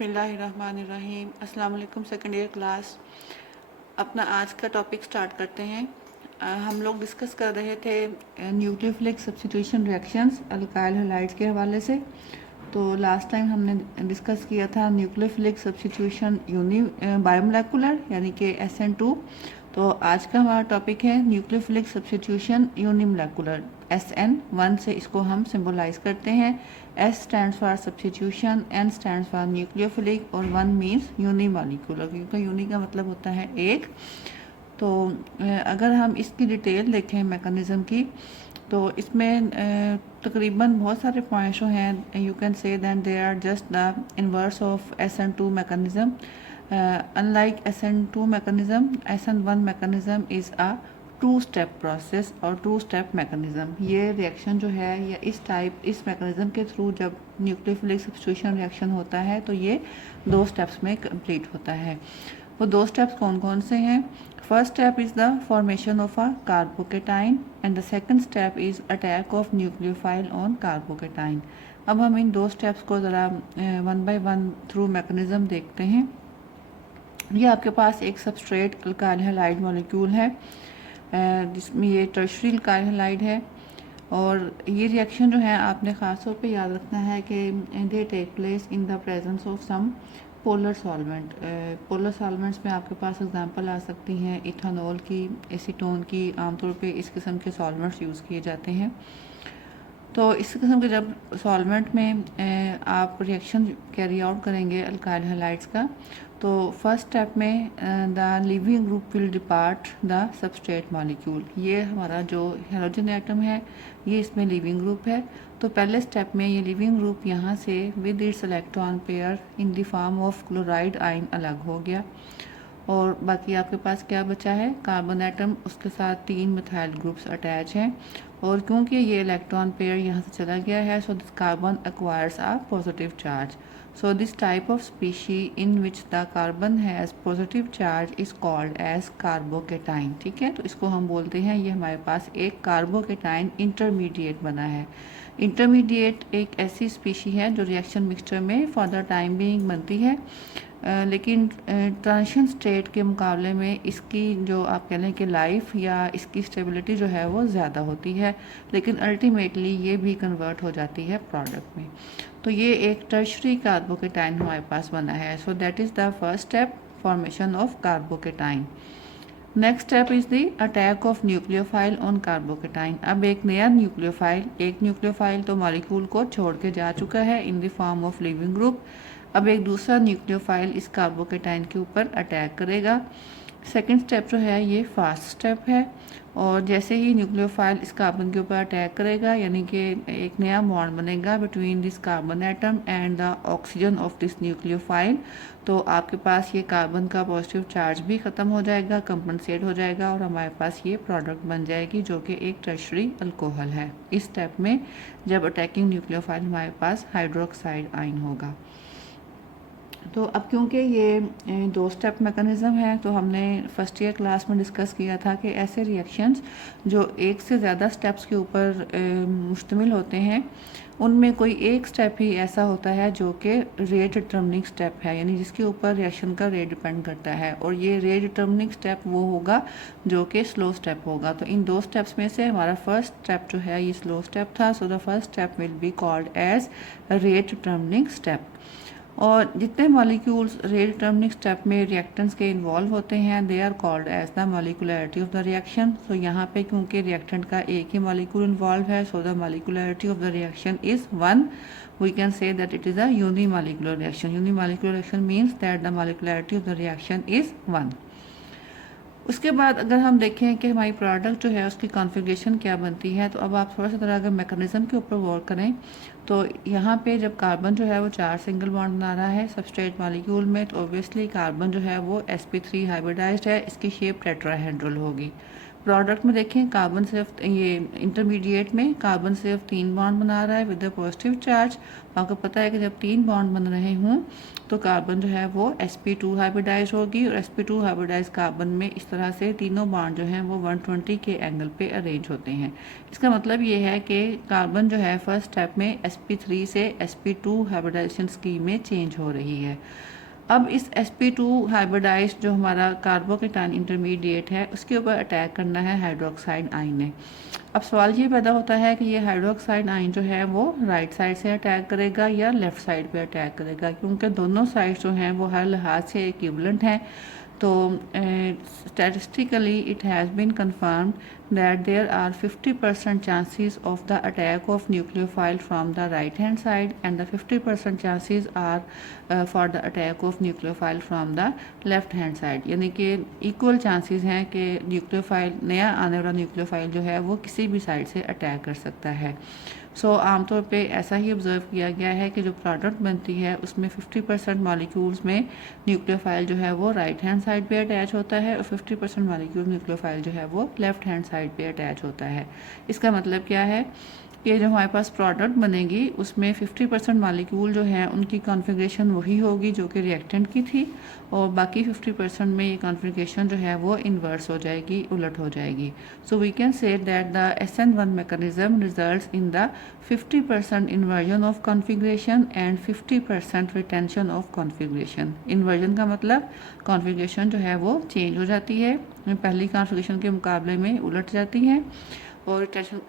बिस्मिल्लाहिर्रहमानिर्रहीम। अस्सलाम वालेकुम सेकंड ईयर क्लास। अपना आज का टॉपिक स्टार्ट करते हैं। हम लोग डिस्कस कर रहे थे nucleophilic substitution reactions alkyl halides के हवाले से। तो लास्ट टाइम हमने डिस्कस किया था न्यूक्लियोफिलिक सब्स्टिट्यूशन यूनी बायोमोलेकुलर यानी कि SN2। तो आज का हमारा टॉपिक है न्यूक्लियोफिलिक सब्स्टिट्यूशन यूनिमोलेकुलर SN1 से इसको हम सिंबलाइज करते हैं। S stands for substitution, N stands for nucleophilic और 1 मीन्स यूनिमोलिकुलर, क्योंकि यूनि का मतलब होता है एक। तो अगर हम इसकी डिटेल देखें मैकेनिज्म की, तो इसमें तकरीबन बहुत सारे पॉइंट्स हैं। You can say that they are just the inverse of SN2 mechanism. Unlike SN2 mechanism, SN1 mechanism is a 2 step process और 2 स्टेप मैकेनिज्म। ये रिएक्शन जो है या इस मैकेनिज्म के थ्रू जब न्यूक्लियोफिलिक सब्स्टिट्यूशन रिएक्शन होता है तो ये 2 स्टेप्स में कंप्लीट होता है। वो 2 स्टेप्स कौन कौन से हैं? First step is the formation of a carbocation and the second step is attack of nucleophile on carbocation. अब हम इन 2 स्टेप्स को ज़रा 1 बाय 1 थ्रू मैकेनिज्म देखते हैं। ये आपके पास एक सबस्ट्रेट अल्काइल हैलाइड मॉलिक्यूल है जिसमें ये टर्शरी अल्काइल हैलाइड है। और ये रिएक्शन जो है आपने ख़ास तौर पे याद रखना है कि they take place in the presence of some polar solvent. Polar solvents में आपके पास एग्जांपल आ सकती हैं इथानॉल की, एसीटोन की। आमतौर पे इस किस्म के सॉल्वेंट्स यूज़ किए जाते हैं। तो इस किस्म के जब सॉल्वेंट में आप रिएक्शन कैरी आउट करेंगे अल्काइल हैलाइड्स का, तो फर्स्ट स्टेप में the leaving group will depart the substrate molecule. ये हमारा जो हैलोजन एटम है ये इसमें लिविंग ग्रुप है। तो पहले स्टेप में ये लिविंग ग्रुप यहाँ से with its electron pair in the form of chloride ion अलग हो गया और बाकी आपके पास क्या बचा है? कार्बन एटम, उसके साथ 3 मिथाइल ग्रुप्स अटैच हैं। और क्योंकि ये इलेक्ट्रॉन पेयर यहाँ से चला गया है, so this carbon acquires a positive charge. So this type of species in which the carbon has positive charge is called as carbocation. ठीक है, तो इसको हम बोलते हैं ये हमारे पास एक कार्बोकेटाइन इंटरमीडिएट बना है। इंटरमीडिएट एक ऐसी स्पीशी है जो रिएक्शन मिक्सचर में फॉर द टाइम बीइंग बनती है, लेकिन ट्रांजिशन स्टेट के मुकाबले में इसकी जो आप कह लें कि लाइफ या इसकी स्टेबिलिटी जो है वो ज़्यादा होती है, लेकिन अल्टीमेटली ये भी कन्वर्ट हो जाती है प्रोडक्ट में। तो ये एक टर्शरी कार्बोकेटाइन हमारे पास बना है। So that is the first step, formation of carbocation. Next step is the attack of nucleophile on carbocation. अब एक नया न्यूक्लियोफाइल तो मॉलिक्यूल को छोड़ के जा चुका है in the form of leaving group. अब एक दूसरा न्यूक्लियोफाइल इस कार्बोकेटाइन के ऊपर अटैक करेगा। सेकंड स्टेप जो है ये फास्ट स्टेप है, और जैसे ही न्यूक्लियोफाइल इस कार्बन के ऊपर अटैक करेगा यानी कि एक नया बॉन्ड बनेगा between this carbon atom and the oxygen of this nucleophile, तो आपके पास ये कार्बन का पॉजिटिव चार्ज भी ख़त्म हो जाएगा, कंपनसेट हो जाएगा और हमारे पास ये प्रोडक्ट बन जाएगी जो कि एक टर्शरी अल्कोहल है। इस स्टेप में जब अटैकिंग न्यूक्लियोफाइल हमारे पास हाइड्रोक्साइड आयन होगा। तो अब क्योंकि ये 2 स्टेप मैकेनिज़्म है, तो हमने फर्स्ट ईयर क्लास में डिस्कस किया था कि ऐसे रिएक्शंस जो एक से ज़्यादा स्टेप्स के ऊपर मुश्तमिल होते हैं, उनमें कोई एक स्टेप ही ऐसा होता है जो कि रेट डिटर्मिनिंग स्टेप है, यानी जिसके ऊपर रिएक्शन का रेट डिपेंड करता है। और ये रेट डिटर्मिनिंग स्टेप वो होगा जो कि स्लो स्टेप होगा। तो इन 2 स्टेप्स में से हमारा फर्स्ट स्टेप जो है ये स्लो स्टेप था। So the first step will be called as rate determining step. और जितने मॉलिक्यूल्स रेट डिटर्मिनिंग स्टेप में रिएक्टेंट्स के इन्वॉल्व होते हैं they are called as the molecularity of the reaction. So यहाँ पे क्योंकि रिएक्टेंट का एक ही मॉलिक्यूल इन्वॉल्व है, so the molecularity of the reaction is 1। We can say that it is a unimolecular reaction. Unimolecular reaction means that the molecularity of the reaction is 1। उसके बाद अगर हम देखें कि हमारी प्रोडक्ट जो है उसकी कॉन्फ़िगरेशन क्या बनती है, तो अब आप थोड़ा सा तरह अगर मैकेनिज़्म के ऊपर गौर करें, तो यहाँ पे जब कार्बन जो है वो 4 सिंगल बॉन्ड बना रहा है सबस्ट्रेट मॉलिक्यूल में, तो ऑब्वियसली कार्बन जो है वो sp3 हाइब्रिडाइज्ड है, इसकी शेप टेट्राहेड्रल होगी। प्रोडक्ट में देखें कार्बन सिर्फ ये इंटरमीडिएट में कार्बन सिर्फ 3 बॉन्ड बना रहा है विद द पॉजिटिव चार्ज। आपको पता है कि जब 3 बॉन्ड बन रहे हों तो कार्बन जो है वो sp2 हाइब्रिडाइज होगी, और sp2 हाइब्रिडाइज कार्बन में इस तरह से तीनों बॉन्ड जो हैं वो 120 के एंगल पे अरेंज होते हैं। इसका मतलब ये है कि कार्बन जो है फर्स्ट स्टेप में sp3 से sp2 हाइब्रिडाइजेशन स्कीम में चेंज हो रही है। अब इस sp2 हाइब्रिडाइज जो हमारा कार्बोकेटाइन इंटरमीडिएट है उसके ऊपर अटैक करना है हाइड्रोक्साइड आयन ने। अब सवाल ये पैदा होता है कि ये हाइड्रोक्साइड आयन जो है वो राइट साइड से अटैक करेगा या लेफ़्ट साइड पे अटैक करेगा, क्योंकि दोनों साइड जो हैं वो हर लिहाज से इक्विवेलेंट हैं। तो statistically it has been confirmed that there are 50% chances of the attack of nucleophile from the right hand side and the 50% chances are for the attack of nucleophile from the left hand side। यानी कि equal chances हैं कि nucleophile नया आने वाला nucleophile जो है वो किसी भी साइड से अटैक कर सकता है। आमतौर पे ऐसा ही ऑब्जर्व किया गया है कि जो प्रोडक्ट बनती है उसमें 50% मॉलिक्यूल्स में न्यूक्लियोफाइल जो है वो राइट हैंड साइड पे अटैच होता है और 50% मॉलिक्यूल न्यूक्लियोफाइल जो है वो लेफ्ट हैंड साइड पे अटैच होता है। इसका मतलब क्या है कि जो हमारे पास प्रोडक्ट बनेगी उसमें 50% मॉलिक्यूल जो है उनकी कॉन्फ़िगरेशन वही होगी जो कि रिएक्टेंट की थी, और बाकी 50% में ये कॉन्फ़िगरेशन जो है वो इन्वर्स हो जाएगी, उलट हो जाएगी। So we can say that the SN1 mechanism results in the 50% inversion of configuration and 50% retention of configuration. Inversion का मतलब कॉन्फ़िगरेशन जो है वो चेंज हो जाती है, पहली कॉन्फ़िगरेशन के मुकाबले में उलट जाती है, और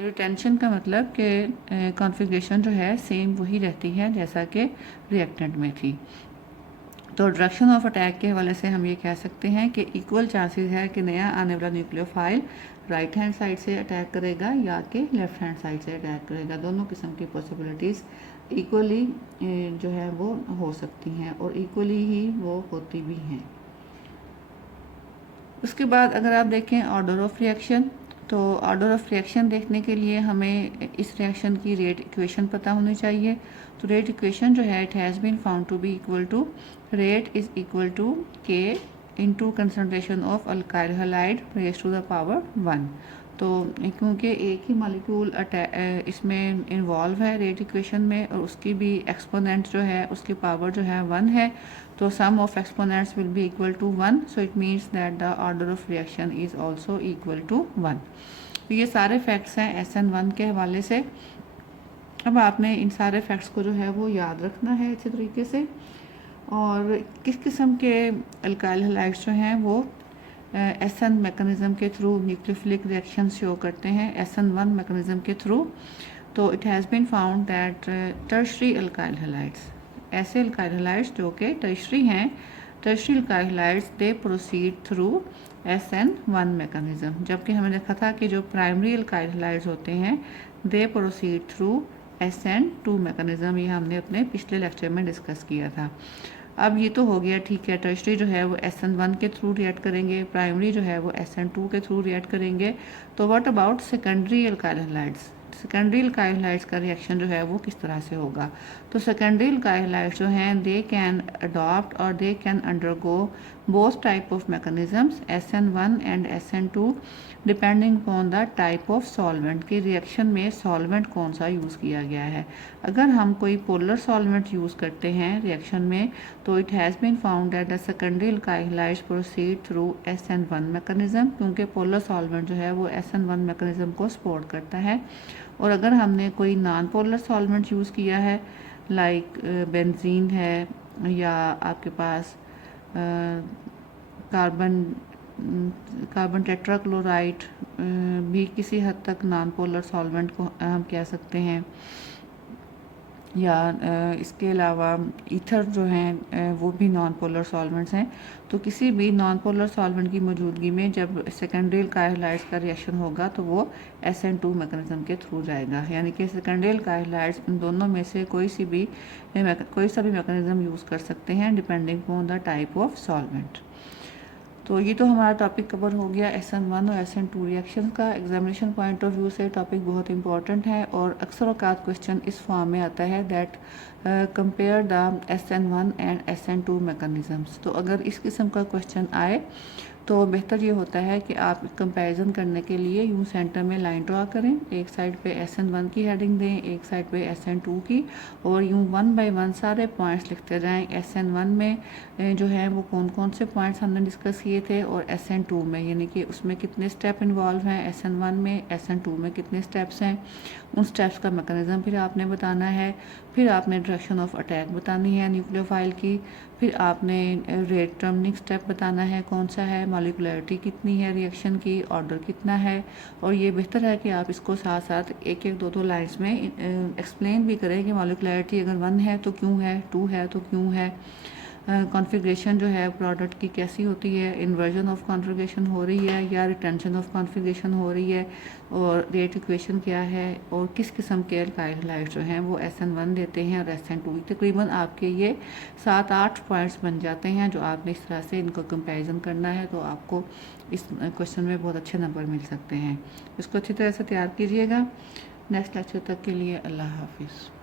रिटेंशन का मतलब कि कॉन्फ़िगरेशन जो है सेम वही रहती है जैसा कि रिएक्टेंट में थी। तो डायरेक्शन ऑफ अटैक के हवाले से हम ये कह सकते हैं कि इक्वल चांसेस है कि नया आने वाला न्यूक्लियोफाइल राइट हैंड साइड से अटैक करेगा या कि लेफ़्ट हैंड साइड से अटैक करेगा। दोनों किस्म की पॉसिबिलिटीज़ इक्वली जो है वो हो सकती हैं और इक्वली ही वो होती भी हैं। उसके बाद अगर आप देखें ऑर्डर ऑफ रिएक्शन, तो ऑर्डर ऑफ रिएक्शन देखने के लिए हमें इस रिएक्शन की रेट इक्वेशन पता होनी चाहिए। तो रेट इक्वेशन जो है it has been found to be equal to rate is equal to k into concentration of alkyl halide raise to the power 1। तो क्योंकि एक ही मॉलिक्यूल इसमें इन्वॉल्व है रेट इक्वेशन में और उसकी भी एक्सपोनेंट जो है उसकी पावर जो है 1 है, तो sum of exponents will be equal to 1। So it means that the order of reaction is also equal to 1। तो ये सारे फैक्ट्स हैं SN1 के हवाले से। अब आपने इन सारे फैक्ट्स को जो है वो याद रखना है अच्छे तरीके से, और किस किस्म के अल्काइल हैलाइड्स जो हैं वो SN मैकेनिज़्म के थ्रू न्यूक्लियोफिलिक रिएक्शन शो करते हैं SN1 मैकेनिज़्म के थ्रू। तो it has been found that tertiary alkyl halides, ऐसे अल्काइल हैलाइड्स जो कि टर्शरी हैं, tertiary alkyl halides they proceed through SN1 mechanism, जबकि हमने देखा था कि जो प्राइमरी अल्काइल हैलाइड्स होते हैं दे प्रोसीड थ्रू SN2 मैकेनिज़्म। ये हमने अपने पिछले लेक्चर में डिस्कस किया था। अब ये तो हो गया, ठीक है, टर्शरी जो है वो SN1 के थ्रू रिएक्ट करेंगे, प्राइमरी जो है वो SN2 के थ्रू रिएक्ट करेंगे। तो what about secondary alkyl halides? Secondary alkyl halides का रिएक्शन जो है वो किस तरह से होगा? तो सेकेंडरी अल्काइल हैलाइड्स जो हैं दे कैन अडॉप्ट और they can undergo both type of mechanisms SN1 and SN2 depending upon the type of solvent की रिएक्शन में सॉल्वेंट कौन सा यूज़ किया गया है। अगर हम कोई पोलर सॉल्वेंट यूज़ करते हैं रिएक्शन में तो it has been found that the secondary alkyl halides proceed through SN1 mechanism, क्योंकि पोलर सॉल्वेंट जो है वो SN1 मैकेनिज़्म को सपोर्ट करता है। और अगर हमने कोई नॉन पोलर सॉल्वेंट यूज़ किया है लाइक बेंजीन है या आपके पास कार्बन टेट्राक्लोराइड भी किसी हद तक नॉन पोलर सॉल्वेंट को हम कह सकते हैं, या इसके अलावा ईथर जो हैं वो भी नॉन पोलर सॉल्वेंट्स हैं। तो किसी भी नॉन पोलर सॉल्वेंट की मौजूदगी में जब सेकेंडरी अल्काइल हैलाइड्स का रिएक्शन होगा तो वो SN2 मैकेनिज़्म के थ्रू जाएगा, यानी कि सेकेंडरी अल्काइल हैलाइड्स इन दोनों में से कोई सा भी मैकेनिज़्म यूज़ कर सकते हैं depending on the type of solvent. तो ये तो हमारा टॉपिक कवर हो गया SN1 और SN2 रिएक्शन का। एग्जामिनेशन पॉइंट ऑफ व्यू से टॉपिक बहुत इंपॉर्टेंट है और अक्सर औकात क्वेश्चन इस फॉर्म में आता है that compare the SN1 and SN2 mechanisms. तो अगर इस किस्म का क्वेश्चन आए तो बेहतर ये होता है कि आप कंपैरिजन करने के लिए यूँ सेंटर में लाइन ड्रा करें, एक साइड पे SN1 की हेडिंग दें, एक साइड पे SN2 की, और यूँ 1 बाय 1 सारे पॉइंट्स लिखते जाएं। SN1 में जो है वो कौन कौन से पॉइंट्स हमने डिस्कस किए थे, और SN2 में यानी कि उसमें कितने स्टेप इन्वॉल्व हैं, SN1 में, SN2 में कितने स्टेप्स हैं, उन स्टेप्स का मैकेनिज्म फिर आपने बताना है। फिर आपने डायरेक्शन ऑफ अटैक बतानी है न्यूक्लियोफाइल की। फिर आपने रेट टर्मिनेटिंग स्टेप बताना है कौन सा है, मॉलिक्युलरिटी कितनी है रिएक्शन की, ऑर्डर कितना है। और ये बेहतर है कि आप इसको साथ साथ एक एक दो दो लाइन्स में एक्सप्लेन भी करें कि मॉलिक्युलरिटी अगर 1 है तो क्यों है, 2 है तो क्यों है, कॉन्फ़िगरेशन जो है प्रोडक्ट की कैसी होती है, इन्वर्जन ऑफ कॉन्फ़िगरेशन हो रही है या रिटेंशन ऑफ कॉन्फ़िगरेशन हो रही है, और रेट इक्वेशन क्या है, और किस किस्म के अल्काइल हैलाइड्स जो हैं वो SN1 देते हैं और SN2। तकरीबन आपके ये 7-8 पॉइंट्स बन जाते हैं जो आपने इस तरह से इनको कंपैरिजन करना है, तो आपको इस क्वेश्चन में बहुत अच्छे नंबर मिल सकते हैं। इसको अच्छी तरह से तैयार कीजिएगा। नेक्स्ट लेक्चर तक के लिए अल्लाह हाफिज़।